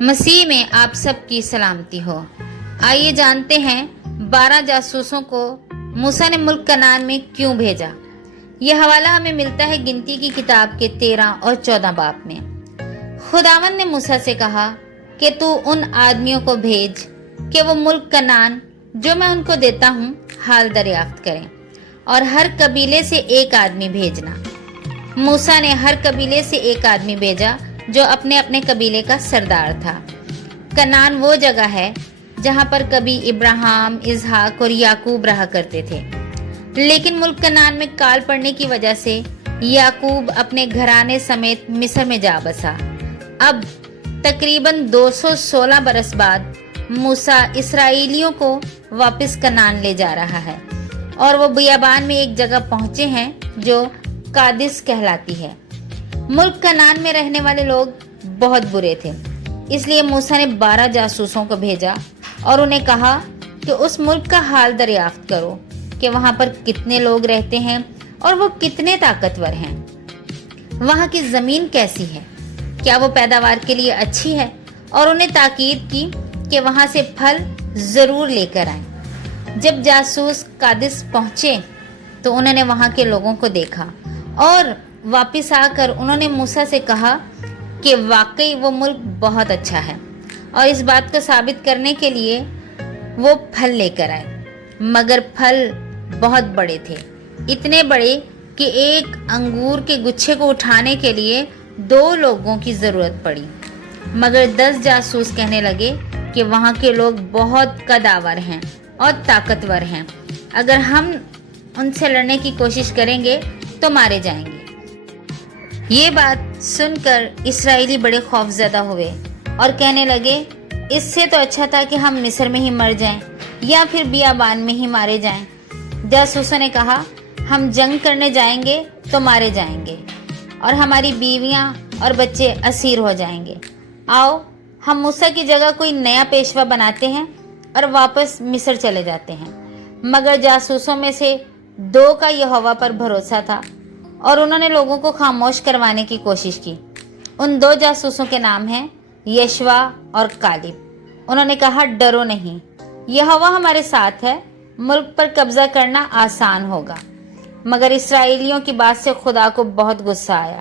مسیح میں آپ سب کی سلامتی ہو۔ آئیے جانتے ہیں 12 جاسوسوں کو موسیٰ نے ملک کنعان میں کیوں بھیجا۔ یہ حوالہ ہمیں ملتا ہے گنتی کی کتاب کے 13 اور 14 باب میں۔ خداوند نے موسیٰ سے کہا کہ تو ان آدمیوں کو بھیج کہ وہ ملک کنعان جو میں ان کو دیتا ہوں حال دریافت کریں، اور ہر قبیلے سے ایک آدمی بھیجنا۔ موسیٰ نے ہر قبیلے سے ایک آدمی بھیجا جو اپنے اپنے قبیلے کا سردار تھا۔ کنعان وہ جگہ ہے جہاں پر کبھی ابراہیم، اسحاق اور یعقوب رہا کرتے تھے، لیکن ملک کنعان میں کال پڑنے کی وجہ سے یعقوب اپنے گھرانے سمیت مصر میں جا بسا۔ اب تقریباً 216 برس بعد موسیٰ اسرائیلیوں کو واپس کنعان لے جا رہا ہے، اور وہ بیابان میں ایک جگہ پہنچے ہیں جو قادس کہلاتی ہے۔ ملک کنعان میں رہنے والے لوگ بہت برے تھے، اس لیے موسیٰ نے 12 جاسوسوں کو بھیجا اور انہیں کہا کہ اس ملک کا حال دریافت کرو کہ وہاں پر کتنے لوگ رہتے ہیں اور وہ کتنے طاقتور ہیں، وہاں کی زمین کیسی ہے، کیا وہ پیداوار کے لیے اچھی ہے، اور انہیں تاکید کی کہ وہاں سے پھل ضرور لے کر آئیں۔ جب جاسوس قادس پہنچے تو انہوں نے وہاں کے لوگوں کو دیکھا، اور واپس آ کر انہوں نے موسیٰ سے کہا کہ واقعی وہ ملک بہت اچھا ہے، اور اس بات کو ثابت کرنے کے لیے وہ پھل لے کر آئے، مگر پھل بہت بڑے تھے، اتنے بڑے کہ ایک انگور کے گچھے کو اٹھانے کے لیے 2 لوگوں کی ضرورت پڑی۔ مگر 10 جاسوس کہنے لگے کہ وہاں کے لوگ بہت قدآور ہیں اور طاقتور ہیں، اگر ہم ان سے لڑنے کی کوشش کریں گے تو مارے جائیں گے۔ یہ بات سن کر اسرائیلی بڑے خوف زدہ ہوئے اور کہنے لگے، اس سے تو اچھا تھا کہ ہم مصر میں ہی مر جائیں یا پھر بیابان میں ہی مارے جائیں۔ جاسوسوں نے کہا، ہم جنگ کرنے جائیں گے تو مارے جائیں گے، اور ہماری بیویاں اور بچے اسیر ہو جائیں گے۔ آؤ ہم موسیٰ کی جگہ کوئی نیا پیشوا بناتے ہیں اور واپس مصر چلے جاتے ہیں۔ مگر جاسوسوں میں سے 2 کا یہوہ پر بھروسہ تھا، اور انہوں نے لوگوں کو خاموش کروانے کی کوشش کی۔ ان 2 جاسوسوں کے نام ہیں یشوا اور کالب۔ انہوں نے کہا، ڈرو نہیں، یہوہ ہمارے ساتھ ہے، ملک پر قبضہ کرنا آسان ہوگا۔ مگر اسرائیلیوں کی بات سے خدا کو بہت غصہ آیا۔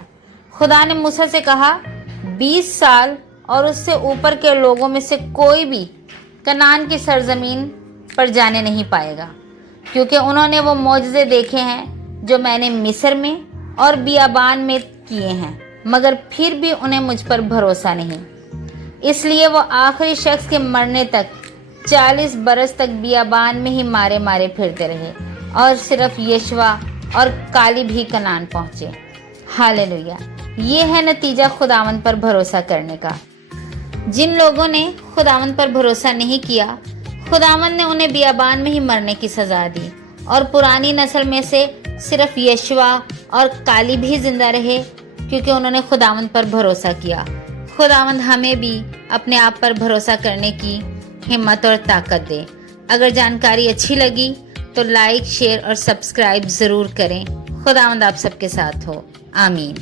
خدا نے موسیٰ سے کہا، 20 سال اور اس سے اوپر کے لوگوں میں سے کوئی بھی کنعان کی سرزمین پر جانے نہیں پائے گا، کیونکہ انہوں نے وہ معجزے دیکھے ہیں جو میں نے مصر میں اور بیابان میں کیے ہیں، مگر پھر بھی انہیں مجھ پر بھروسہ نہیں۔ اس لیے وہ آخری شخص کے مرنے تک 40 برس تک بیابان میں ہی مارے مارے پھرتے رہے، اور صرف یشوا اور کالب ہی کنعان پہنچے۔ ہاللویا! یہ ہے نتیجہ خداوند پر بھروسہ کرنے کا۔ جن لوگوں نے خداوند پر بھروسہ نہیں کیا، خداوند نے انہیں بیابان میں ہی مرنے کی سزا دی، اور پرانی نسل میں سے صرف یشوا اور کالب ہی زندہ رہے، کیونکہ انہوں نے خداوند پر بھروسہ کیا۔ خداوند ہمیں بھی اپنے آپ پر بھروسہ کرنے کی ہمت اور طاقت دے۔ اگر جانکاری اچھی لگی تو لائک، شیئر اور سبسکرائب ضرور کریں۔ خداوند آپ سب کے ساتھ ہو۔ آمین۔